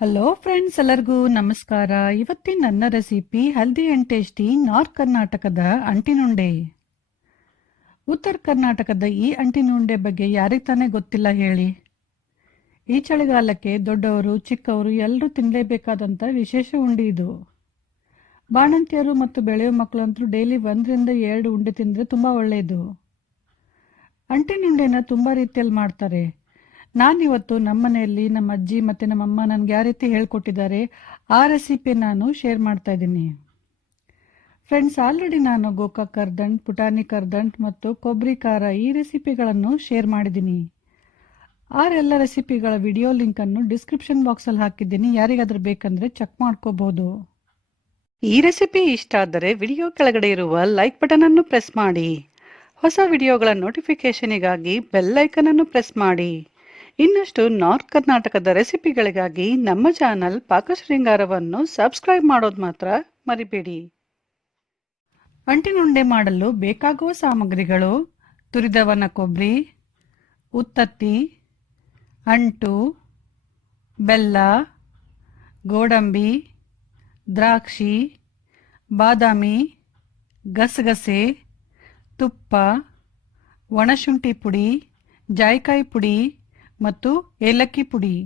Hello friends, ಎಲ್ಲರಿಗೂ ನಮಸ್ಕಾರ. ಇವತ್ತಿನ ನನ್ನ recipe healthy and tasty north ಕರ್ನಾಟಕದ ಅಂಟಿನುಂಡೆ. ಉತ್ತರ ಕರ್ನಾಟಕದ ಈ ಅಂಟಿನುಂಡೆ ಬಗ್ಗೆ ಯಾರಿಗೆ ತಾನೇ ಗೊತ್ತಿಲ್ಲ ಹೇಳಿ. ಈ ಚಳಿಗಾಲಕ್ಕೆ ದೊಡ್ಡವರು ಚಿಕ್ಕವರು ಎಲ್ಲರೂ ತಿನ್ನಲೇಬೇಕಾದಂಥ ವಿಶೇಷ ಉಂಡೆ ಇದು. ಬಾಣಂತಿಯರು ಮತ್ತು ಬೆಳೆಯೋ ಮಕ್ಕಳಂತೂ ಡೈಲಿ 1-2 ಉಂಡೆ ತಿಂದರೆ ತುಂಬ ಒಳ್ಳೆಯದು. ಅಂಟಿನುಂಡೆನ ತುಂಬ ರೀತಿಯಲ್ಲಿ ಮಾಡ್ತಾರೆ. ನಾನಿವತ್ತು ನಮ್ಮ ಮನೆಯಲ್ಲಿ ನಮ್ಮ ಅಜ್ಜಿ ಮತ್ತು ನಮ್ಮಮ್ಮ ನನಗೆ ಯಾವ ರೀತಿ ಹೇಳ್ಕೊಟ್ಟಿದ್ದಾರೆ ಆ ರೆಸಿಪಿ ನಾನು ಶೇರ್ ಮಾಡ್ತಾ ಇದ್ದೀನಿ. ಫ್ರೆಂಡ್ಸ್, ಆಲ್ರೆಡಿ ನಾನು ಗೋಕಾಕ್ ಕರ್ದಂಟ್, ಪುಟಾಣಿ ಕರ್ದಂಟ್ ಮತ್ತು ಕೊಬ್ಬರಿ ಖಾರ ಈ ರೆಸಿಪಿಗಳನ್ನು ಶೇರ್ ಮಾಡಿದ್ದೀನಿ. ಎಲ್ಲ ರೆಸಿಪಿಗಳ ವಿಡಿಯೋ ಲಿಂಕನ್ನು ಡಿಸ್ಕ್ರಿಪ್ಷನ್ ಬಾಕ್ಸಲ್ಲಿ ಹಾಕಿದ್ದೀನಿ. ಯಾರಿಗಾದ್ರೂ ಬೇಕಂದರೆ ಚೆಕ್ ಮಾಡ್ಕೋಬಹುದು. ಈ ರೆಸಿಪಿ ಇಷ್ಟ ಆದರೆ ವಿಡಿಯೋ ಕೆಳಗಡೆ ಇರುವ ಲೈಕ್ ಬಟನ್ ಅನ್ನು ಪ್ರೆಸ್ ಮಾಡಿ. ಹೊಸ ವಿಡಿಯೋಗಳ ನೋಟಿಫಿಕೇಶನಿಗಾಗಿ ಬೆಲ್ ಐಕನ್ ಅನ್ನು ಪ್ರೆಸ್ ಮಾಡಿ. ಇನ್ನಷ್ಟು ನಾರ್ತ್ ಕರ್ನಾಟಕದ ರೆಸಿಪಿಗಳಿಗಾಗಿ ನಮ್ಮ ಚಾನಲ್ ಪಾಕಶೃಂಗಾರವನ್ನು ಸಬ್ಸ್ಕ್ರೈಬ್ ಮಾಡೋದು ಮಾತ್ರ ಮರಿಬೇಡಿ. ಅಂಟಿನುಂಡೆ ಮಾಡಲು ಬೇಕಾಗುವ ಸಾಮಗ್ರಿಗಳು: ತುರಿದವನ ಕೊಬ್ಬರಿ, ಉತ್ತತ್ತಿ, ಅಂಟು, ಬೆಲ್ಲ, ಗೋಡಂಬಿ, ದ್ರಾಕ್ಷಿ, ಬಾದಾಮಿ, ಗಸಗಸೆ, ತುಪ್ಪ, ಒಣಶುಂಠಿ ಪುಡಿ, ಜಾಯಿಕಾಯಿ ಪುಡಿ ಮತ್ತು ಏಲಕ್ಕಿ ಪುಡಿ.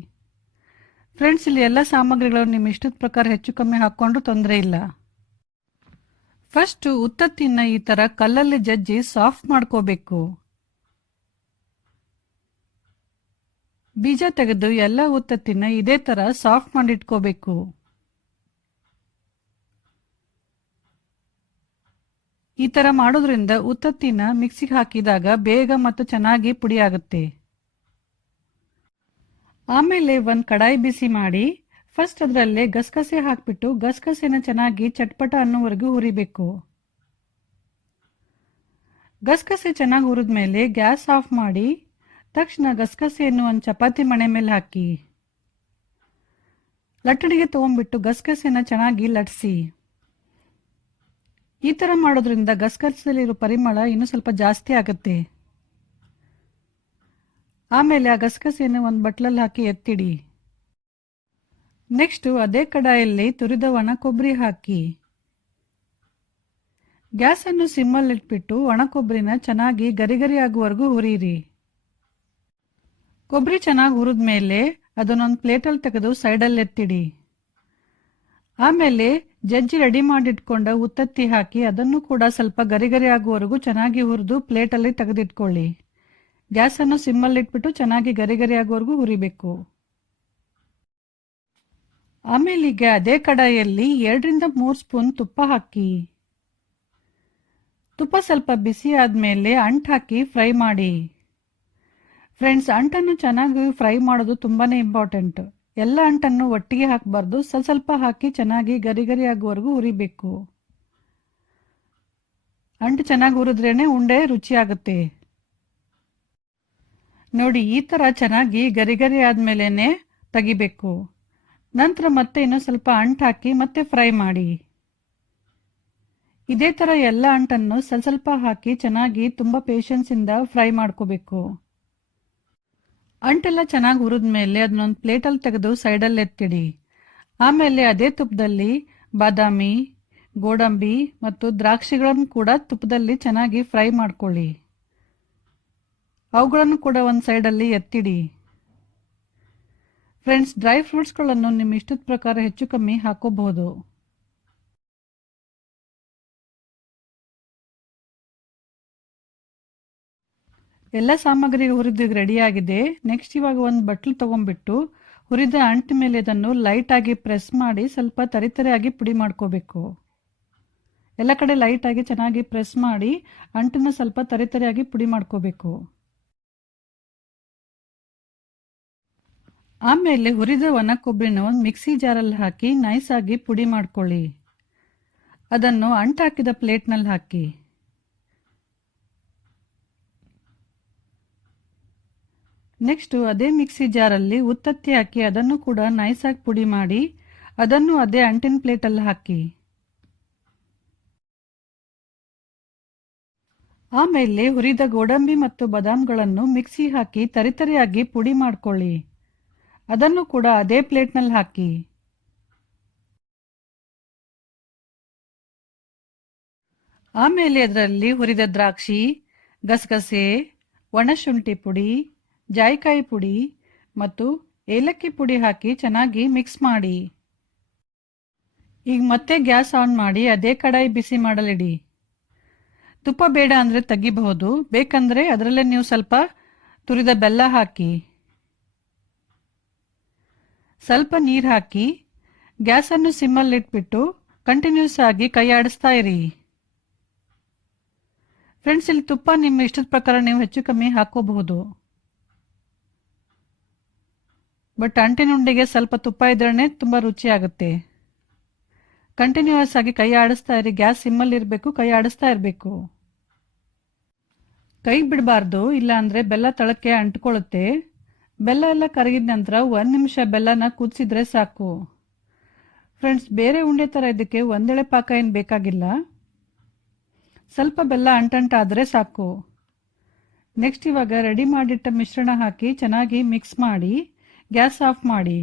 ಫ್ರೆಂಡ್ಸ್, ಇಲ್ಲಿ ಎಲ್ಲ ಸಾಮಗ್ರಿಗಳನ್ನು ನಿಮ್ಮ ಇಷ್ಟದ ಪ್ರಕಾರ ಹೆಚ್ಚು ಕಮ್ಮಿ ಹಾಕ್ಕೊಂಡ್ರೂ ತೊಂದರೆ ಇಲ್ಲ. ಫಸ್ಟು ಉತ್ತತ್ತಿನ ಈ ಥರ ಕಲ್ಲಲ್ಲಿ ಜಜ್ಜಿ ಸಾಫ್ಟ್ ಮಾಡ್ಕೋಬೇಕು. ಬೀಜ ತೆಗೆದು ಎಲ್ಲ ಉತ್ತತ್ತಿನ ಇದೇ ಥರ ಸಾಫ್ಟ್ ಮಾಡಿಟ್ಕೋಬೇಕು. ಈ ಥರ ಮಾಡೋದ್ರಿಂದ ಉತ್ತತ್ತಿನ ಮಿಕ್ಸಿಗೆ ಹಾಕಿದಾಗ ಬೇಗ ಮತ್ತು ಚೆನ್ನಾಗಿ ಪುಡಿ ಆಗುತ್ತೆ. ಆಮೇಲೆ ಒಂದು ಕಡಾಯಿ ಬಿಸಿ ಮಾಡಿ ಫಸ್ಟ್ ಅದರಲ್ಲೇ ಗಸಗಸೆ ಹಾಕಿಬಿಟ್ಟು ಗಸಗಸೆನ ಚೆನ್ನಾಗಿ ಚಟ್ಪಟ ಅನ್ನೋವರೆಗೂ ಹುರಿಬೇಕು. ಗಸಗಸೆ ಚೆನ್ನಾಗಿ ಹುರಿದ ಮೇಲೆ ಗ್ಯಾಸ್ ಆಫ್ ಮಾಡಿ ತಕ್ಷಣ ಗಸಗಸೆಯನ್ನು ಒಂದು ಚಪಾತಿ ಮಣೆ ಮೇಲೆ ಹಾಕಿ ಲಟ್ಟಣಿಗೆ ತೊಗೊಂಡ್ಬಿಟ್ಟು ಗಸಗಸೆನ ಚೆನ್ನಾಗಿ ಲಟ್ಸಿ. ಈ ಥರ ಮಾಡೋದ್ರಿಂದ ಗಸಗಸೆಯಲ್ಲಿರೋ ಪರಿಮಳ ಇನ್ನೂ ಸ್ವಲ್ಪ ಜಾಸ್ತಿ ಆಗುತ್ತೆ. ಆಮೇಲೆ ಆ ಗಸಗಸೆಯನ್ನು ಒಂದು ಬಟ್ಲಲ್ಲಿ ಹಾಕಿ ಎತ್ತಿಡಿ. ನೆಕ್ಸ್ಟು ಅದೇ ಕಡಾಯಲ್ಲಿ ತುರಿದ ಒಣ ಕೊಬ್ಬರಿ ಹಾಕಿ ಗ್ಯಾಸನ್ನು ಸಿಮ್ಮಲ್ಲಿಟ್ಬಿಟ್ಟು ಒಣ ಕೊಬ್ಬರಿನ ಚೆನ್ನಾಗಿ ಗರಿ ಆಗುವವರೆಗೂ ಹುರಿಯಿರಿ. ಕೊಬ್ಬರಿ ಚೆನ್ನಾಗಿ ಹುರಿದ ಮೇಲೆ ಅದನ್ನೊಂದು ಪ್ಲೇಟಲ್ಲಿ ತೆಗೆದು ಸೈಡಲ್ಲಿ ಎತ್ತಿಡಿ. ಆಮೇಲೆ ಜಜ್ಜಿ ರೆಡಿ ಮಾಡಿಟ್ಕೊಂಡ ಉತ್ತತ್ತಿ ಹಾಕಿ ಅದನ್ನು ಕೂಡ ಸ್ವಲ್ಪ ಗರಿ ಆಗುವವರೆಗೂ ಚೆನ್ನಾಗಿ ಹುರಿದು ಪ್ಲೇಟಲ್ಲಿ ತೆಗೆದಿಟ್ಕೊಳ್ಳಿ. ಗ್ಯಾಸನ್ನು ಸಿಮ್ಮಲ್ಲಿಟ್ಬಿಟ್ಟು ಚೆನ್ನಾಗಿ ಗರಿ ಆಗುವವರೆಗೂ ಹುರಿಬೇಕು. ಆಮೇಲೆ ಈಗ ಅದೇ ಕಡಾಯಿಯಲ್ಲಿ 2-3 ಸ್ಪೂನ್ ತುಪ್ಪ ಹಾಕಿ ತುಪ್ಪ ಸ್ವಲ್ಪ ಬಿಸಿ ಆದಮೇಲೆ ಅಂಟು ಹಾಕಿ ಫ್ರೈ ಮಾಡಿ. ಫ್ರೆಂಡ್ಸ್, ಅಂಟನ್ನು ಚೆನ್ನಾಗಿ ಫ್ರೈ ಮಾಡೋದು ತುಂಬಾ ಇಂಪಾರ್ಟೆಂಟ್. ಎಲ್ಲ ಅಂಟನ್ನು ಒಟ್ಟಿಗೆ ಹಾಕಬಾರ್ದು, ಸ್ವಲ್ಪ ಹಾಕಿ ಚೆನ್ನಾಗಿ ಗರಿ ಆಗುವವರೆಗೂ ಹುರಿಬೇಕು. ಅಂಟು ಚೆನ್ನಾಗಿ ಹುರಿದ್ರೇನೆ ಉಂಡೆ ರುಚಿಯಾಗುತ್ತೆ. ನೋಡಿ, ಈ ಥರ ಚೆನ್ನಾಗಿ ಗರಿ ಆದಮೇಲೆ ತೆಗಿಬೇಕು. ನಂತರ ಮತ್ತೆ ಇನ್ನೂ ಸ್ವಲ್ಪ ಅಂಟು ಹಾಕಿ ಮತ್ತೆ ಫ್ರೈ ಮಾಡಿ. ಇದೇ ಥರ ಎಲ್ಲ ಅಂಟನ್ನು ಸ್ವಲ್ಪ ಹಾಕಿ ಚೆನ್ನಾಗಿ ತುಂಬ ಪೇಷನ್ಸಿಂದ ಫ್ರೈ ಮಾಡ್ಕೋಬೇಕು. ಅಂಟೆಲ್ಲ ಚೆನ್ನಾಗಿ ಹುರಿದ್ಮೇಲೆ ಅದನ್ನೊಂದು ಪ್ಲೇಟಲ್ಲಿ ತೆಗೆದು ಸೈಡಲ್ಲಿ ಎತ್ತಿಡಿ. ಆಮೇಲೆ ಅದೇ ತುಪ್ಪದಲ್ಲಿ ಬಾದಾಮಿ, ಗೋಡಂಬಿ ಮತ್ತು ದ್ರಾಕ್ಷಿಗಳನ್ನು ಕೂಡ ತುಪ್ಪದಲ್ಲಿ ಚೆನ್ನಾಗಿ ಫ್ರೈ ಮಾಡ್ಕೊಳ್ಳಿ. ಅವುಗಳನ್ನು ಕೂಡ ಒಂದು ಸೈಡಲ್ಲಿ ಎತ್ತಿಡಿ. ಫ್ರೆಂಡ್ಸ್, ಡ್ರೈ ಫ್ರೂಟ್ಸ್ಗಳನ್ನು ನಿಮ್ಮ ಇಷ್ಟದ ಪ್ರಕಾರ ಹೆಚ್ಚು ಕಮ್ಮಿ ಹಾಕೋಬಹುದು. ಎಲ್ಲ ಸಾಮಗ್ರಿ ಹುರಿದು ರೆಡಿಯಾಗಿದೆ. ನೆಕ್ಸ್ಟ್ ಇವಾಗ ಒಂದು ಬಟ್ಲು ತೊಗೊಂಡ್ಬಿಟ್ಟು ಹುರಿದ ಅಂಟ ಮೇಲೆ ಅದನ್ನು ಲೈಟಾಗಿ ಪ್ರೆಸ್ ಮಾಡಿ ಸ್ವಲ್ಪ ತರಿತರಿಯಾಗಿ ಪುಡಿ ಮಾಡ್ಕೋಬೇಕು. ಎಲ್ಲ ಕಡೆ ಲೈಟಾಗಿ ಚೆನ್ನಾಗಿ ಪ್ರೆಸ್ ಮಾಡಿ ಅಂಟನ್ನು ಸ್ವಲ್ಪ ತರಿತರಿಯಾಗಿ ಪುಡಿ ಮಾಡ್ಕೋಬೇಕು. ಆಮೇಲೆ ಹುರಿದ ಒಣ ಕೊಬ್ಬರಿನ ಒಂದು ಮಿಕ್ಸಿ ಜಾರಲ್ಲಿ ಹಾಕಿ ನೈಸಾಗಿ ಪುಡಿ ಮಾಡ್ಕೊಳ್ಳಿ. ಅದನ್ನು ಅಂಟು ಹಾಕಿದ ಪ್ಲೇಟ್ನಲ್ಲಿ ಹಾಕಿ. ನೆಕ್ಸ್ಟು ಅದೇ ಮಿಕ್ಸಿ ಜಾರಲ್ಲಿ ಉತ್ತತ್ತಿ ಹಾಕಿ ಅದನ್ನು ಕೂಡ ನೈಸಾಗಿ ಪುಡಿ ಮಾಡಿ ಅದನ್ನು ಅದೇ ಅಂಟಿನ ಪ್ಲೇಟಲ್ಲಿ ಹಾಕಿ. ಆಮೇಲೆ ಹುರಿದ ಗೋಡಂಬಿ ಮತ್ತು ಬಾದಾಮ್ಗಳನ್ನು ಮಿಕ್ಸಿ ಹಾಕಿ ತರಿತರಿಯಾಗಿ ಪುಡಿ ಮಾಡ್ಕೊಳ್ಳಿ. ಅದನ್ನು ಕೂಡ ಅದೇ ಪ್ಲೇಟ್ನಲ್ಲಿ ಹಾಕಿ. ಆಮೇಲೆ ಅದರಲ್ಲಿ ಹುರಿದ ದ್ರಾಕ್ಷಿ, ಗಸಗಸೆ, ಒಣಶುಂಠಿ ಪುಡಿ, ಜಾಯಿಕಾಯಿ ಪುಡಿ ಮತ್ತು ಏಲಕ್ಕಿ ಪುಡಿ ಹಾಕಿ ಚೆನ್ನಾಗಿ ಮಿಕ್ಸ್ ಮಾಡಿ. ಈಗ ಮತ್ತೆ ಗ್ಯಾಸ್ ಆನ್ ಮಾಡಿ ಅದೇ ಕಡಾಯಿ ಬಿಸಿ ಮಾಡಲಿಡಿ. ತುಪ್ಪ ಬೇಡ ಅಂದರೆ ತೆಗಿಬಹುದು, ಬೇಕಂದರೆ ಅದರಲ್ಲೇ ನೀವು ಸ್ವಲ್ಪ ತುರಿದ ಬೆಲ್ಲ ಹಾಕಿ. ಸ್ವಲ್ಪ ನೀರು ಹಾಕಿ ಗ್ಯಾಸನ್ನು ಸಿಮ್ಮಲ್ಲಿಟ್ಬಿಟ್ಟು ಕಂಟಿನ್ಯೂಸ್ ಆಗಿ ಕೈ ಆಡಿಸ್ತಾ ಇರಿ. ಫ್ರೆಂಡ್ಸ್, ಇಲ್ಲಿ ತುಪ್ಪ ನಿಮ್ಮ ಇಷ್ಟದ ಪ್ರಕಾರ ನೀವು ಹೆಚ್ಚು ಕಮ್ಮಿ ಹಾಕೋಬಹುದು. ಬಟ್ ಅಂಟಿನ ಉಂಡೆಗೆ ಸ್ವಲ್ಪ ತುಪ್ಪ ಇದ್ರೇ ತುಂಬ ರುಚಿ ಆಗುತ್ತೆ. ಕಂಟಿನ್ಯೂಸ್ ಆಗಿ ಕೈ ಆಡಿಸ್ತಾ ಇರಿ. ಗ್ಯಾಸ್ ಸಿಮ್ಮಲ್ಲಿ ಇರಬೇಕು, ಕೈ ಆಡಿಸ್ತಾ ಇರಬೇಕು. ಕೈ ಬಿಡಬಾರ್ದು, ಇಲ್ಲ ಅಂದರೆ ಬೆಲ್ಲ ತಳಕ್ಕೆ ಅಂಟ್ಕೊಳ್ಳುತ್ತೆ. ಬೆಲ್ಲ ಎಲ್ಲ ಕರಗಿದ ನಂತರ 1 ನಿಮಿಷ ಬೆಲ್ಲನ ಕುದಿಸಿದ್ರೆ ಸಾಕು. ಫ್ರೆಂಡ್ಸ್, ಬೇರೆ ಉಂಡೆ ಥರ ಇದಕ್ಕೆ ಒಂದೆಳೆ ಪಾಕ ಏನು ಬೇಕಾಗಿಲ್ಲ. ಸ್ವಲ್ಪ ಬೆಲ್ಲ ಅಂಟಂಟಾದರೆ ಸಾಕು. ನೆಕ್ಸ್ಟ್ ಇವಾಗ ರೆಡಿ ಮಾಡಿಟ್ಟ ಮಿಶ್ರಣ ಹಾಕಿ ಚೆನ್ನಾಗಿ ಮಿಕ್ಸ್ ಮಾಡಿ ಗ್ಯಾಸ್ ಆಫ್ ಮಾಡಿ.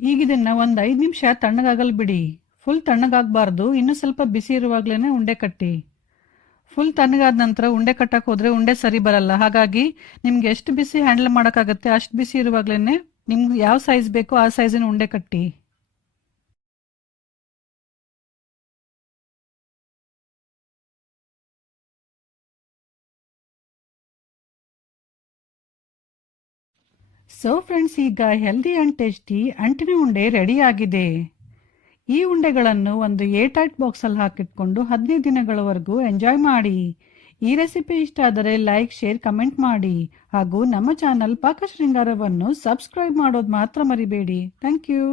ಈಗ ಇದನ್ನು ಒಂದು 5 ನಿಮಿಷ ತಣ್ಣಗಾಗಲು ಬಿಡಿ. ಫುಲ್ ತಣ್ಣಗಾಗಬಾರ್ದು, ಇನ್ನೂ ಸ್ವಲ್ಪ ಬಿಸಿ ಇರುವಾಗಲೇ ಉಂಡೆ ಕಟ್ಟಿ. ಫುಲ್ ತಣ್ಣಗಾದ ನಂತರ ಉಂಡೆ ಕಟ್ಟಕ್ಕೆ ಹೋದರೆ ಉಂಡೆ ಸರಿ ಬರಲ್ಲ. ಹಾಗಾಗಿ ನಿಮ್ಗೆ ಎಷ್ಟು ಬಿಸಿ ಹ್ಯಾಂಡಲ್ ಮಾಡೋಕ್ಕಾಗತ್ತೆ ಅಷ್ಟು ಬಿಸಿ ಇರುವಾಗಲೇ ನಿಮ್ಗೆ ಯಾವ ಸೈಜ್ ಬೇಕೋ ಆ ಸೈಜಿನ ಉಂಡೆ ಕಟ್ಟಿ. ಸೊ ಫ್ರೆಂಡ್ಸ್, ಈಗ ಹೆಲ್ದಿ ಆ್ಯಂಡ್ ಟೇಸ್ಟಿ ಅಂಟಿನ ಉಂಡೆ ರೆಡಿ ಆಗಿದೆ. ಈ ಉಂಡೆಗಳನ್ನು ಒಂದು ಏರ್ಟೈಟ್ ಬಾಕ್ಸಲ್ಲಿ ಹಾಕಿಟ್ಕೊಂಡು 15 ದಿನಗಳವರೆಗೂ ಎಂಜಾಯ್ ಮಾಡಿ. ಈ ರೆಸಿಪಿ ಇಷ್ಟ ಆದರೆ ಲೈಕ್, ಶೇರ್, ಕಮೆಂಟ್ ಮಾಡಿ. ಹಾಗೂ ನಮ್ಮ ಚಾನಲ್ ಪಾಕ ಶೃಂಗಾರವನ್ನು ಸಬ್ಸ್ಕ್ರೈಬ್ ಮಾಡೋದು ಮಾತ್ರ ಮರಿಬೇಡಿ. Thank you.